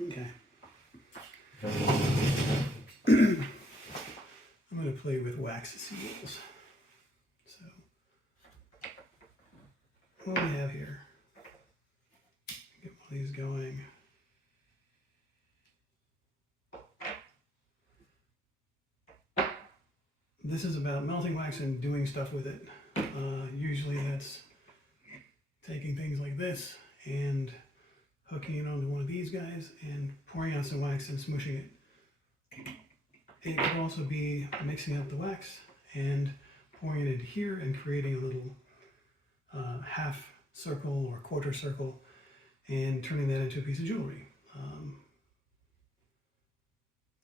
Okay. I'm going to play with wax seals. So, what do we have here? Get one of these going. This is about melting wax and doing stuff with it. Usually that's taking things like this and hooking it onto one of these guys and pouring out some wax and smushing it. It could also be mixing up the wax and pouring it in here and creating a little half circle or quarter circle and turning that into a piece of jewelry.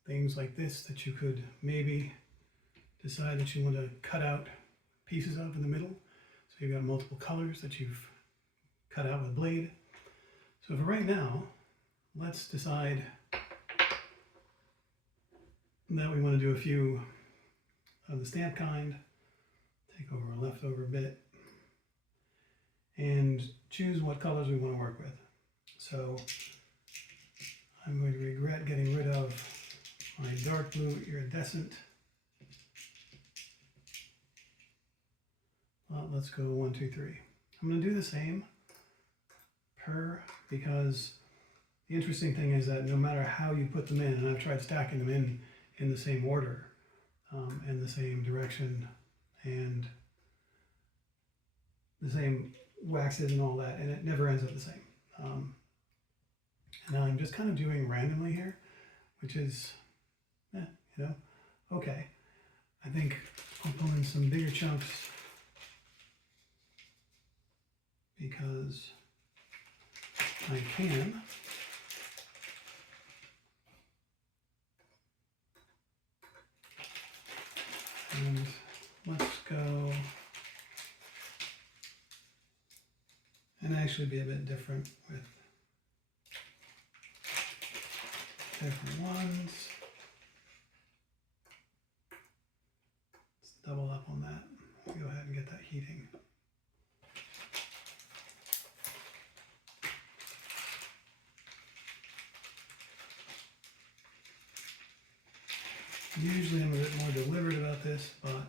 Things like this that you could maybe decide that you want to cut out pieces of in the middle. So you've got multiple colors that you've cut out with a blade. So for right now, let's decide that we want to do a few of the stamp kind. Take over a leftover bit and choose what colors we want to work with. So I'm going to regret getting rid of my dark blue iridescent. Well, let's go 1, 2, 3. I'm going to do the same because the interesting thing is that no matter how you put them in, and I've tried stacking them in the same order and the same direction and the same waxes and all that, and it never ends up the same. And I'm just kind of doing randomly here, which is, okay. I think I'll pull in some bigger chunks because I can. And let's go and actually be a bit different with different ones. Let's double up on that. Go ahead and get that heating. Usually I'm a bit more deliberate about this, but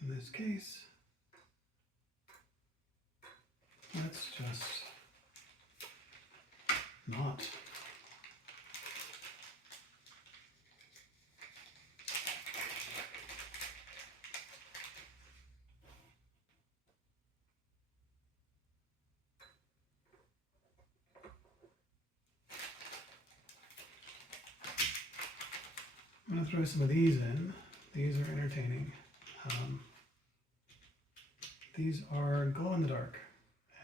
in this case, let's just not. I'm going to throw some of these in. These are entertaining. These are glow in the dark,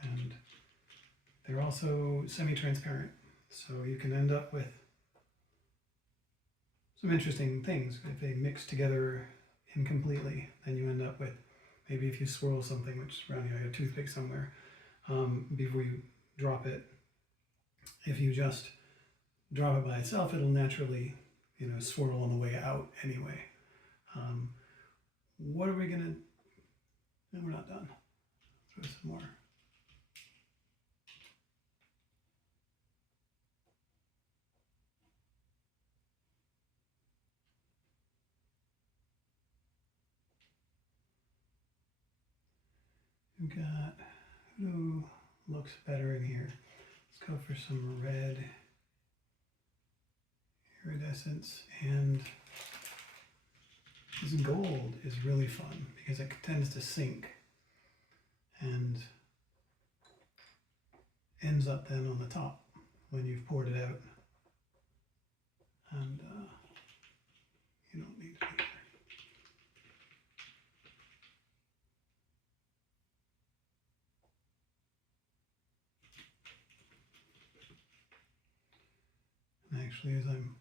and they're also semi-transparent, so you can end up with some interesting things. If they mix together incompletely, then you end up with, maybe if you swirl something, which around here I have a toothpick somewhere, before you drop it, if you just drop it by itself, it'll naturally swirl on the way out anyway. What are we gonna, no, we're not done. Throw some more. We've got, who looks better in here? Let's go for some red iridescence, and this gold is really fun because it tends to sink and ends up then on the top when you've poured it out, and you don't need to be there. And actually, as I'm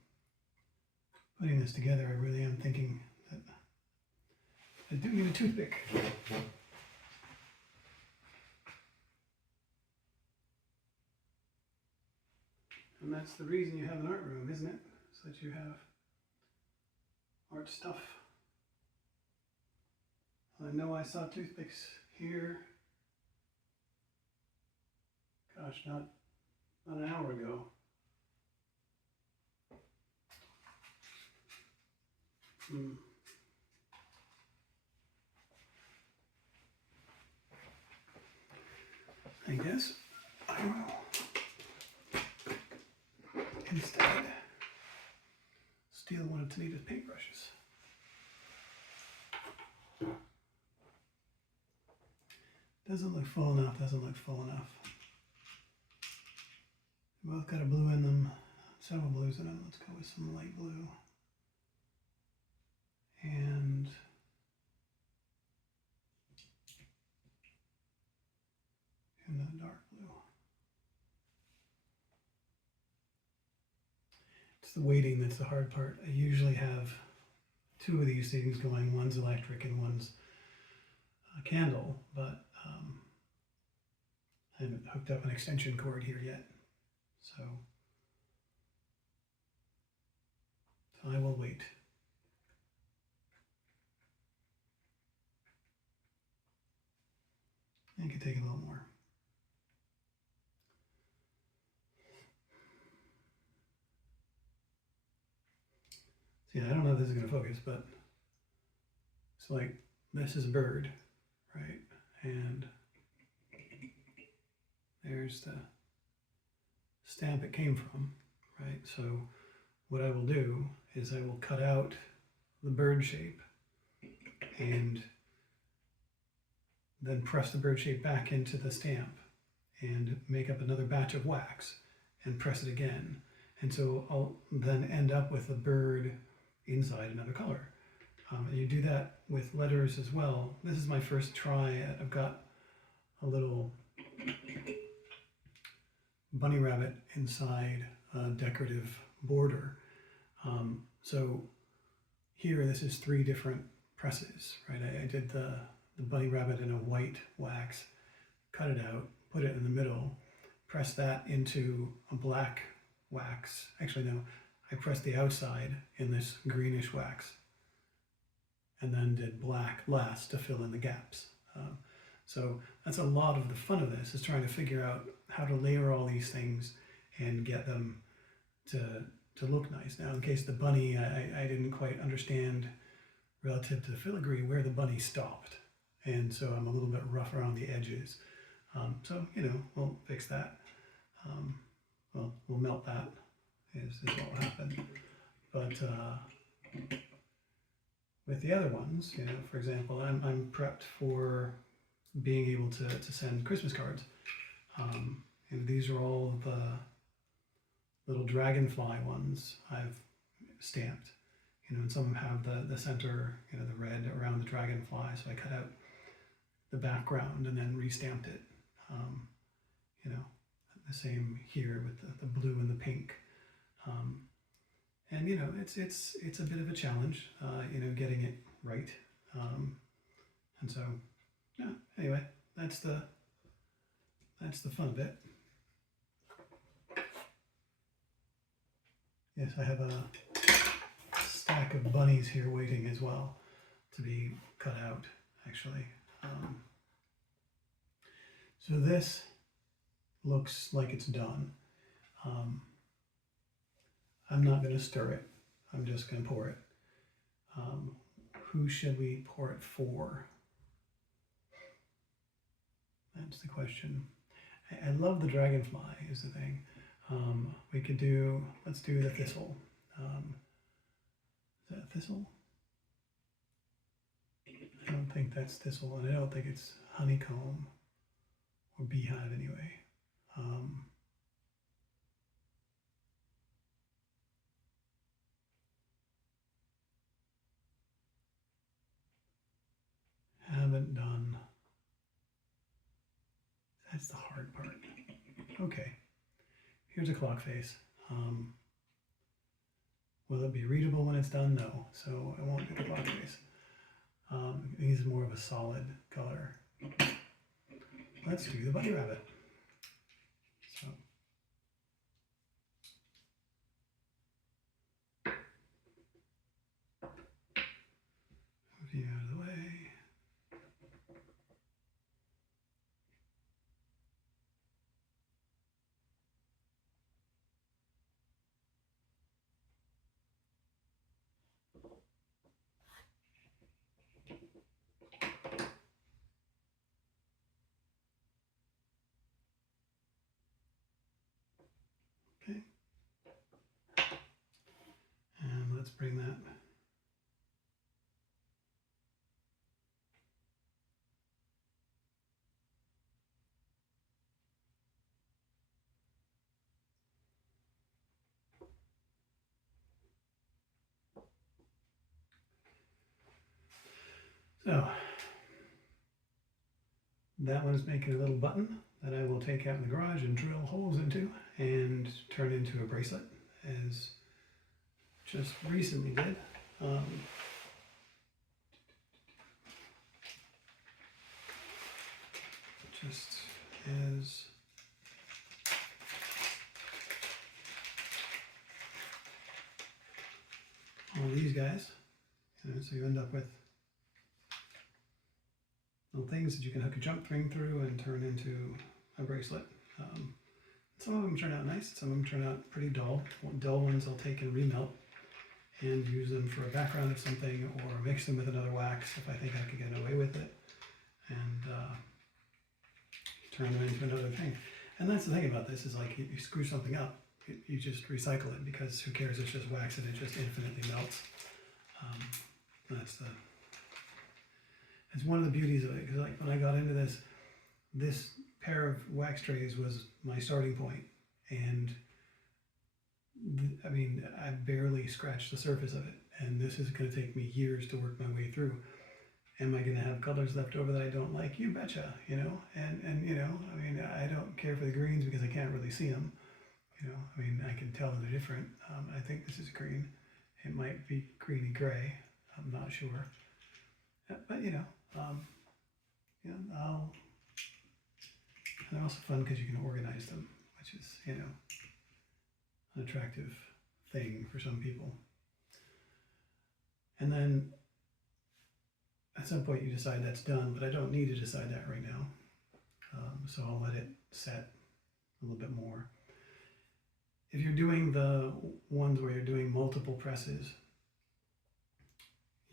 putting this together, I really am thinking that I do need a toothpick. And that's the reason you have an art room, isn't it? So that you have art stuff. I know I saw toothpicks here. Gosh, not about an hour ago. I guess I will instead steal one of Tanita's paintbrushes. Doesn't look full enough, doesn't look full enough. Both got a blue in them, several blues in them. Let's go with some light blue. And the dark blue. It's the weighting that's the hard part. I usually have two of these things going. One's electric and one's a candle, but I haven't hooked up an extension cord here yet. So I will wait. I could take a little more. See, I don't know if this is going to focus, but it's like this is a bird, right? And there's the stamp it came from, right? So what I will do is I will cut out the bird shape and then press the bird shape back into the stamp and make up another batch of wax and press it again. And so I'll then end up with a bird inside another color. And you do that with letters as well. This is my first try. I've got a little bunny rabbit inside a decorative border. So here, this is 3 different presses, right? I did the bunny rabbit in a white wax, cut it out, put it in the middle, press that into a black wax. Actually, no, I pressed the outside in this greenish wax and then did black last to fill in the gaps. So that's a lot of the fun of this, is trying to figure out how to layer all these things and get them to look nice. Now, in case the bunny, I didn't quite understand relative to the filigree where the bunny stopped. And so I'm a little bit rough around the edges. So, you know, we'll fix that. Well, we'll melt that, is what will happen. But with the other ones, you know, for example, I'm prepped for being able to send Christmas cards. And these are all the little dragonfly ones I've stamped. You know, and some of them have the center, you know, the red around the dragonfly. So I cut out the background and then restamped it. You know, the same here with the blue and the pink. And you know, it's a bit of a challenge, you know, getting it right. And so, yeah. Anyway, that's the fun of it. Yes, I have a stack of bunnies here waiting as well to be cut out, actually. So this looks like it's done. I'm not going to stir it. I'm just going to pour it. Who should we pour it for? That's the question. I love the dragonfly is the thing. We could do, let's do the thistle. Is that thistle? I don't think that's thistle, and I don't think it's honeycomb or beehive anyway. Haven't done. That's the hard part. Okay, here's a clock face. Will it be readable when it's done? No, so I won't do the clock face. It needs more of a solid color. Let's do the bunny rabbit. So. Move you out of the way. let's bring that. So that one is making a little button that I will take out in the garage and drill holes into and turn into a bracelet, as just recently did. Just as all these guys, so you end up with little things that you can hook a jump ring through and turn into a bracelet. Some of them turn out nice, some of them turn out pretty dull. Dull ones I'll take and remelt and use them for a background of something, or mix them with another wax if I think I can get away with it, and turn them into another thing. And that's the thing about this, is like, you screw something up, you just recycle it, because who cares, it's just wax and it just infinitely melts. It's one of the beauties of it, because like when I got into this pair of wax trays was my starting point, and I mean, I barely scratched the surface of it, and this is going to take me years to work my way through. Am I going to have colors left over that I don't like? You betcha, you know, and you know, I mean, I don't care for the greens because I can't really see them, you know, I mean, I can tell they're different. I think this is green, it might be greeny gray, I'm not sure, but you know, and they're also fun because you can organize them, which is, you know, an attractive thing for some people. And then at some point you decide that's done, but I don't need to decide that right now. So I'll let it set a little bit more. If you're doing the ones where you're doing multiple presses,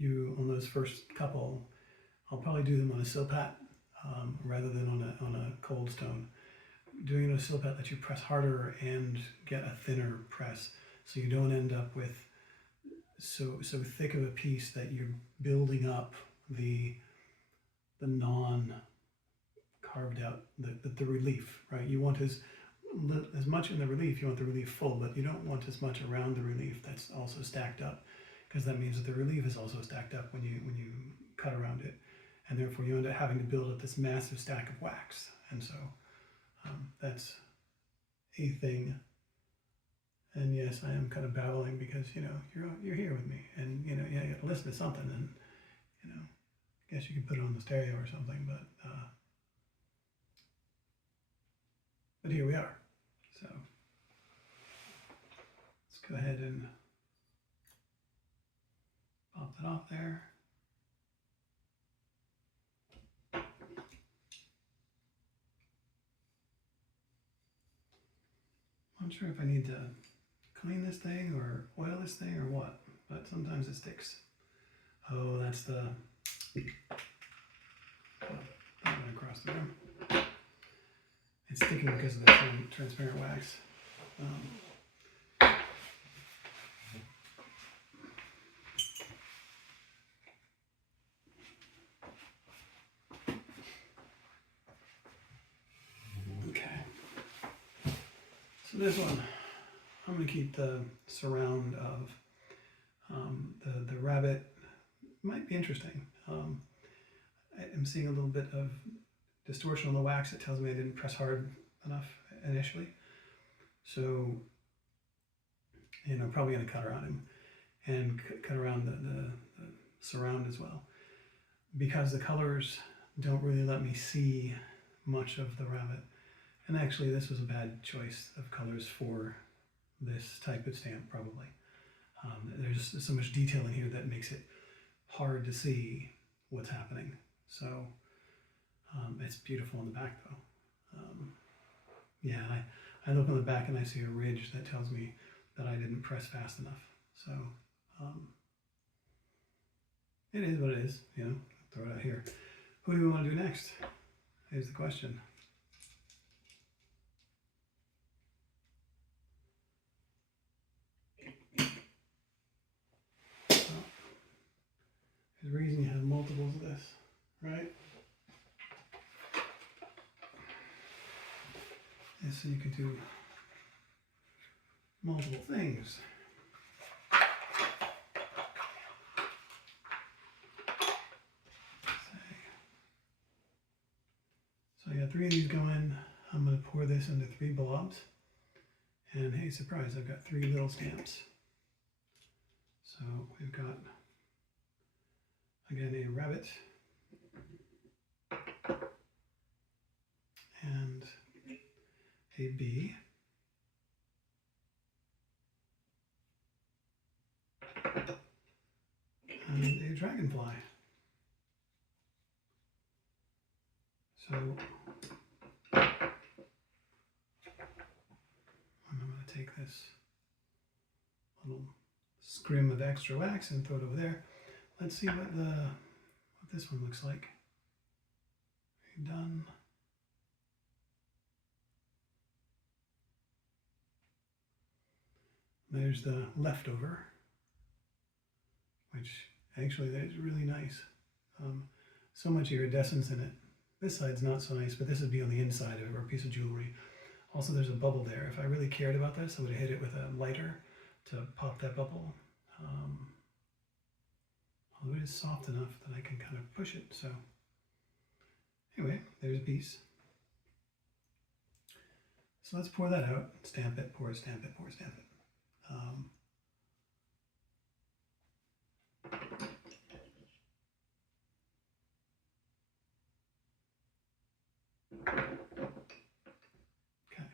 on those first couple, I'll probably do them on a silpat rather than on a cold stone. Doing it on a silpat lets you press harder and get a thinner press, so you don't end up with so thick of a piece that you're building up the non carved out the relief, right? You want as much in the relief, you want the relief full, but you don't want as much around the relief that's also stacked up, because that means that the relief is also stacked up when you cut around it, and therefore you end up having to build up this massive stack of wax. And so that's a thing. And yes, I am kind of babbling because, you know, you're here with me, and you know, you got to listen to something, and you know, I guess you could put it on the stereo or something, but here we are. So let's go ahead and pop that off there. I'm not sure if I need to clean this thing or oil this thing or what, but sometimes it sticks. Oh, that's the that went across the room. It's sticking because of the transparent wax. Okay. So this one, I'm going to keep the surround of the rabbit. Might be interesting. I'm seeing a little bit of distortion on the wax that tells me I didn't press hard enough initially. So, you know, probably going to cut around him and cut around the surround as well, because the colors don't really let me see much of the rabbit. And actually, this was a bad choice of colors for this type of stamp, probably. There's so much detail in here that makes it hard to see what's happening. So it's beautiful in the back though. Yeah, I look on the back and I see a ridge that tells me that I didn't press fast enough. So it is what it is, you know, throw it out here. Who do we want to do next? Is the question. Just so you can do multiple things. So I got 3 of these going. I'm going to pour this into 3 blobs. And hey, surprise, I've got 3 little stamps. So we've got, again, a rabbit and a bee and a dragonfly. So I'm going to take this little scrim of extra wax and throw it over there. Let's see what this one looks like. Done. There's the leftover, which actually is really nice. So much iridescence in it. This side's not so nice, but this would be on the inside of a piece of jewelry. Also, there's a bubble there. If I really cared about this, I would have hit it with a lighter to pop that bubble. Although it is soft enough that I can kind of push it. So anyway, there's a piece. So let's pour that out, stamp it, pour it, stamp it, pour it, stamp it. Okay.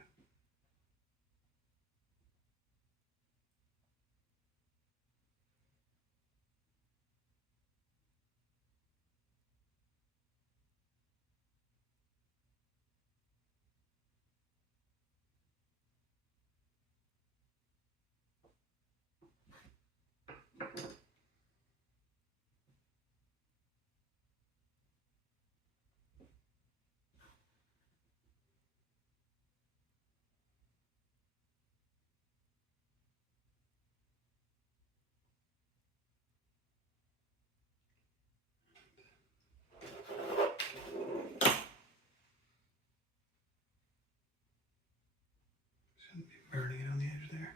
Shouldn't be burning it on the edge there.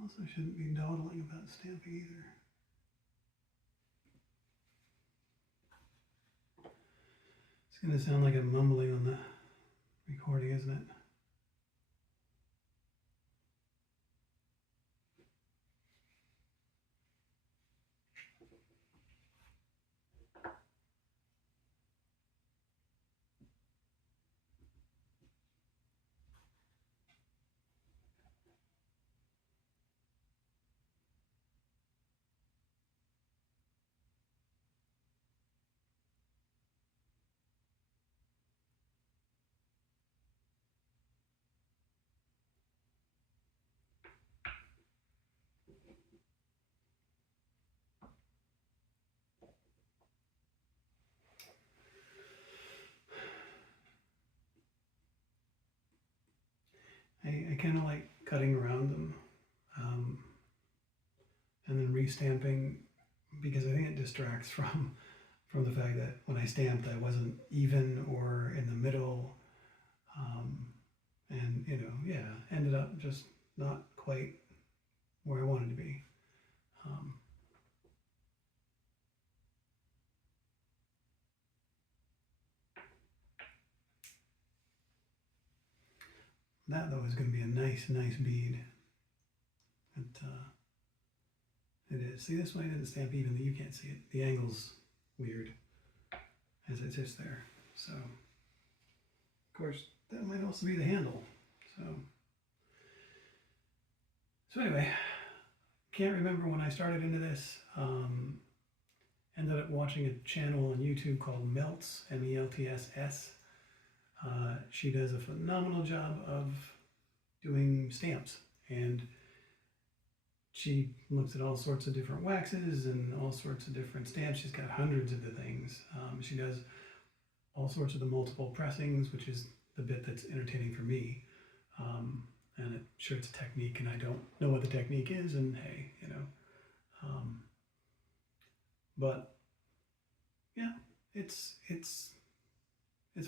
Also shouldn't be dawdling about stamping either. It's going to sound like I'm mumbling on the recording, isn't it? I kind of like cutting around them and then restamping because I think it distracts from the fact that when I stamped I wasn't even or in the middle, and you know, yeah, ended up just not quite where I wanted to be. That though is going to be a nice bead. It is. See, this one I didn't stamp evenly. You can't see it. The angle's weird as it sits there. So, of course, that might also be the handle. So anyway, can't remember when I started into this. Ended up watching a channel on YouTube called Melts, M-E-L-T-S-S. She does a phenomenal job of doing stamps, and she looks at all sorts of different waxes and all sorts of different stamps. She's got hundreds of the things. She does all sorts of the multiple pressings, which is the bit that's entertaining for me. And I'm sure it's a technique, and I don't know what the technique is, and hey, you know. But yeah, it's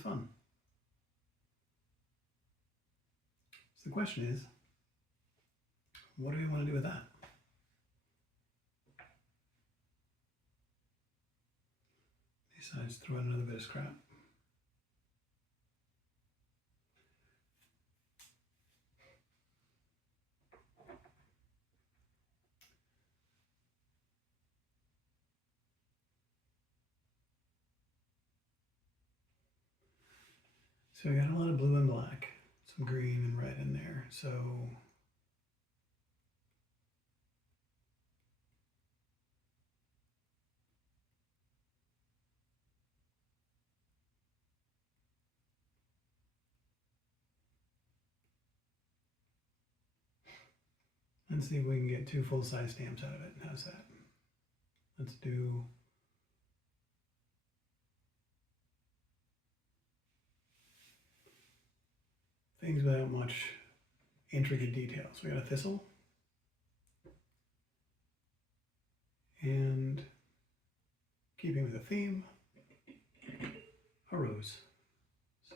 fun. the question is, what do we want to do with that? Besides throw in another bit of scrap. So we got a lot of blue and black, some green and red in there. So let's see if we can get 2 full-size stamps out of it. How's that? Let's do things without much intricate details. We got a thistle and, keeping with the theme, a rose.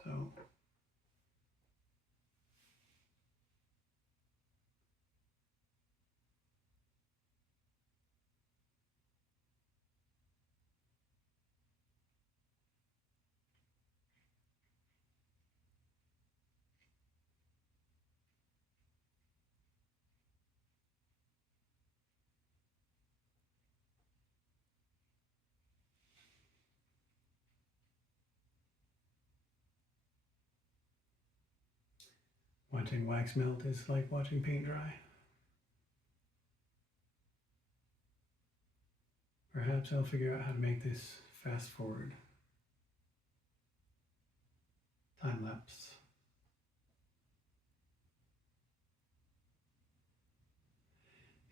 So watching wax melt is like watching paint dry. Perhaps I'll figure out how to make this fast forward. Time lapse.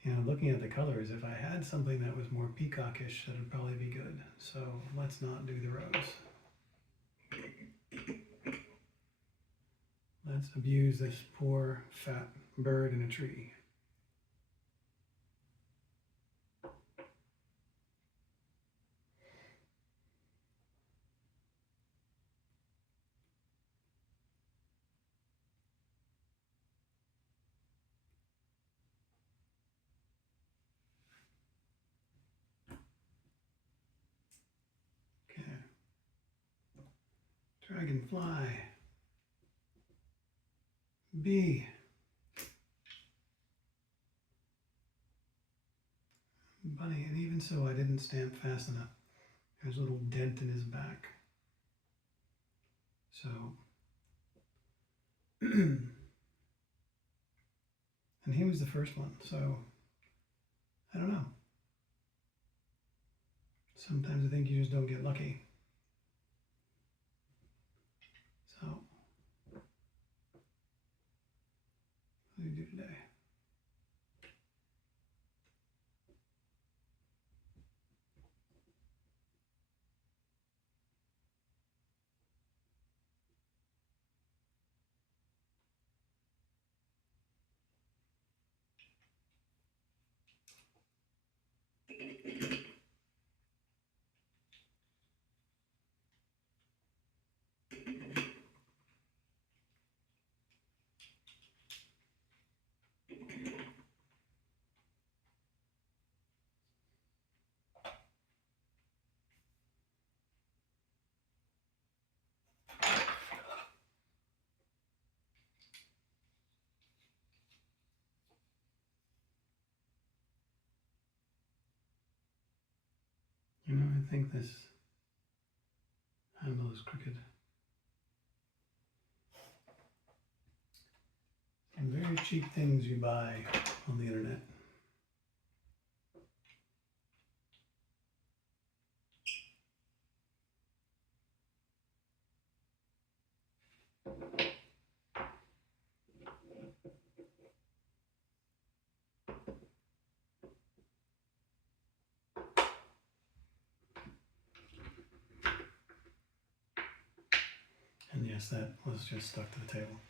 And looking at the colors, if I had something that was more peacockish, that would probably be good. So let's not do the rose. Let's abuse this poor fat bird in a tree. Okay. Dragonfly. Bee. Bunny, and even so I didn't stamp fast enough. There's a little dent in his back. So, and he was the first one, so I don't know. Sometimes I think you just don't get lucky. So, what do we do today? You know, I think this handle is crooked. Some very cheap things you buy on the internet. And yes, that was just stuck to the table.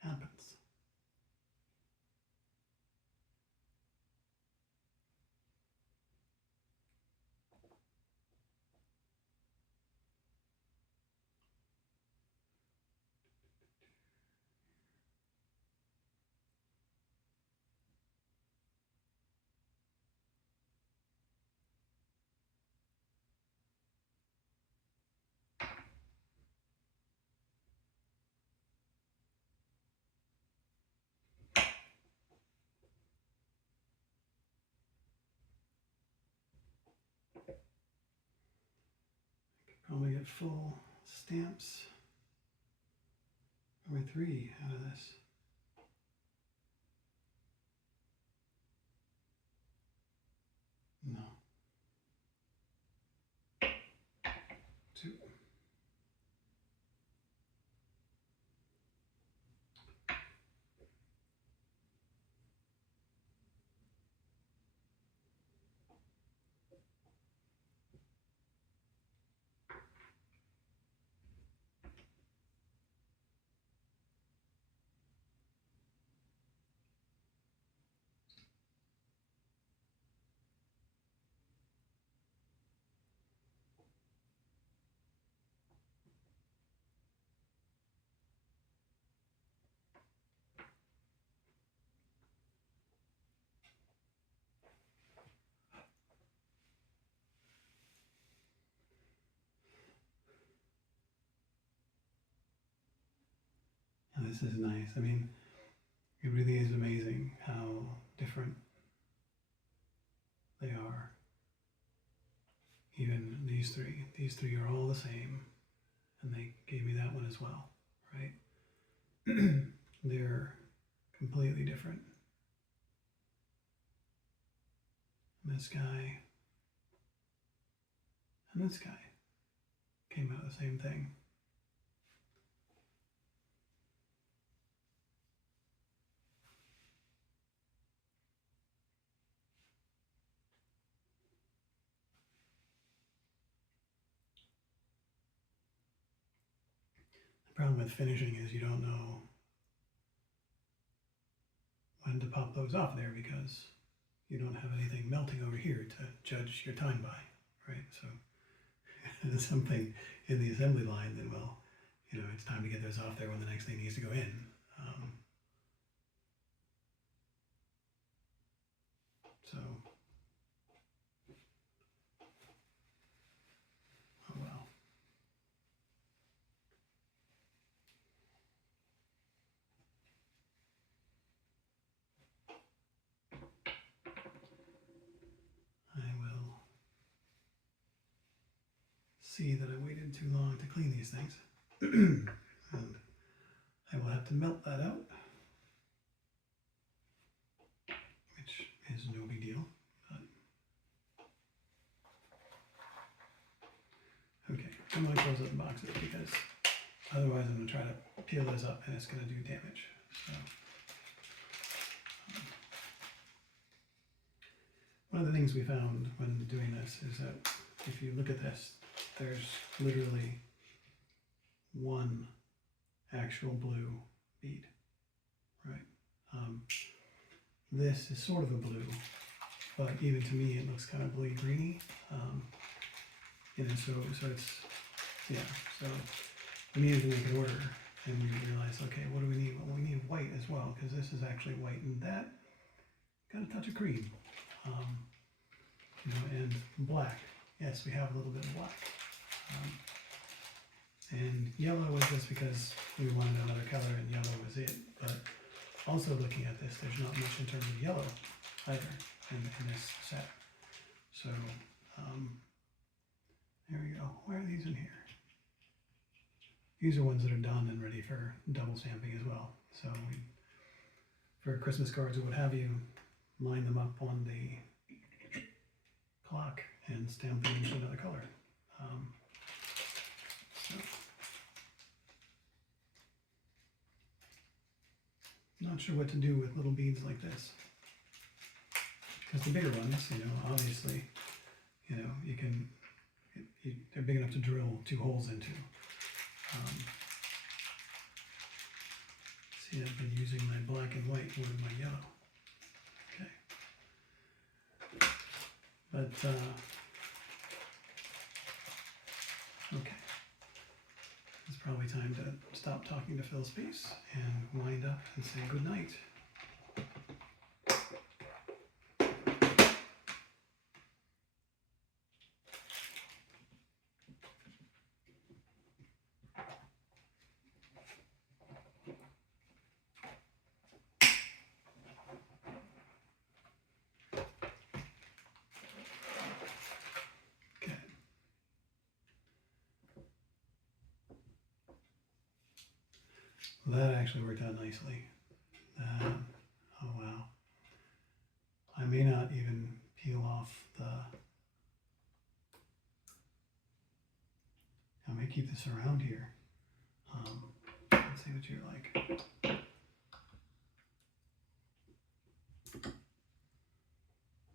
Happens. Probably get full stamps. Number 3 out of this. No. 2. And this is nice. I mean, it really is amazing how different they are. Even these three. These 3 are all the same. And they gave me that one as well, right? They're completely different. This guy and this guy came out the same thing. The problem with finishing is you don't know when to pop those off there because you don't have anything melting over here to judge your time by, right? So there's something in the assembly line that, well, you know, it's time to get those off there when the next thing needs to go in. So, oh well. I will see that I waited too long to clean these things. And I will have to melt that out, which is no big deal. But okay, I'm going to close up the boxes because otherwise I'm going to try to peel this up and it's going to do damage. So, one of the things we found when doing this is that if you look at this, there's literally one actual blue bead, right? This is sort of a blue, but even to me it looks kind of bluey greeny. You know, so it's, yeah, so we needed to make an order and we realized, okay, what do we need? Well, we need white as well, because this is actually white and that got a touch of cream. You know, and black. Yes, we have a little bit of black. And yellow was just because we wanted another color and yellow was it. But also looking at this, there's not much in terms of yellow either in this set. So there we go. Why are these in here? These are ones that are done and ready for double stamping as well. So for Christmas cards or what have you, line them up on the clock and stamp them into another color. So. Not sure what to do with little beads like this. Because the bigger ones, you know, obviously, you know, you can, they're big enough to drill 2 holes into. See, I've been using my black and white more than my yellow. Okay. But, okay. It's probably time to stop talking to Phil Spees and wind up and say good night. So that actually worked out nicely. Oh wow. I may not even peel off the, I may keep this around here. Let's see what you're like.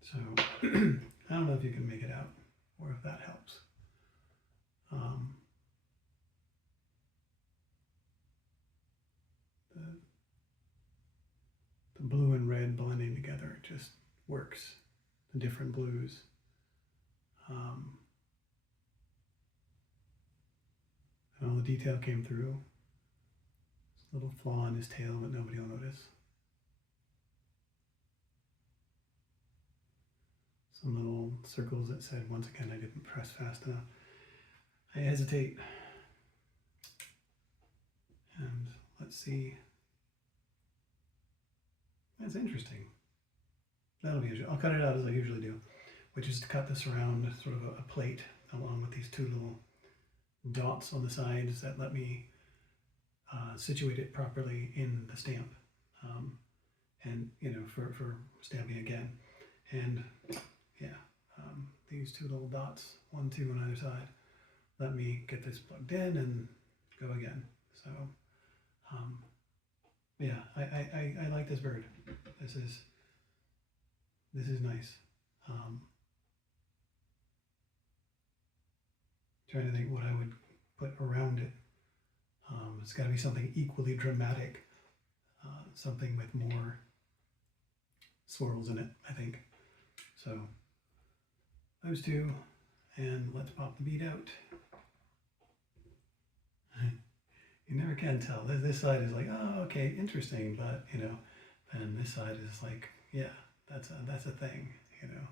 So, I don't know if you can make it out or if that helps. The blue and red blending together, it just works. The different blues. And all the detail came through. This little flaw in his tail, but nobody will notice. Some little circles that said, once again, I didn't press fast enough. I hesitate. And let's see. That's interesting. That'll be interesting. I'll cut it out as I usually do, which is to cut this around sort of a plate along with these two little dots on the sides that let me situate it properly in the stamp. And, you know, for stamping again. And yeah, these two little dots, 1, 2 on either side, let me get this plugged in and go again. So, yeah, I like this bird. This is nice. Trying to think what I would put around it. It's got to be something equally dramatic, something with more swirls in it, I think. So those two, and let's pop the bead out. You never can tell. This side is like, oh, okay, interesting, but you know, and this side is like, yeah, that's a thing, you know.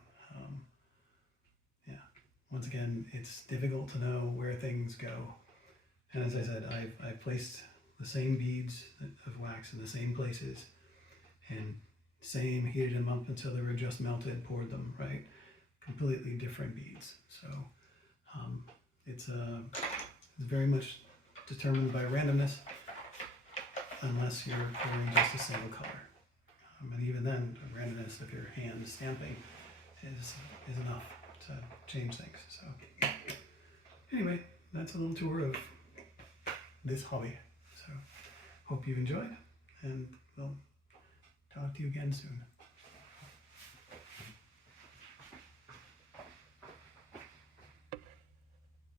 Yeah. Once again, it's difficult to know where things go, and as I said, I've placed the same beads of wax in the same places, and heated them up until they were just melted, poured them, right? Completely different beads. So it's very much determined by randomness, unless you're pouring just a single color. And even then, randomness of your hand stamping is enough to change things. So anyway, that's a little tour of this hobby. So hope you enjoyed, and we'll talk to you again soon.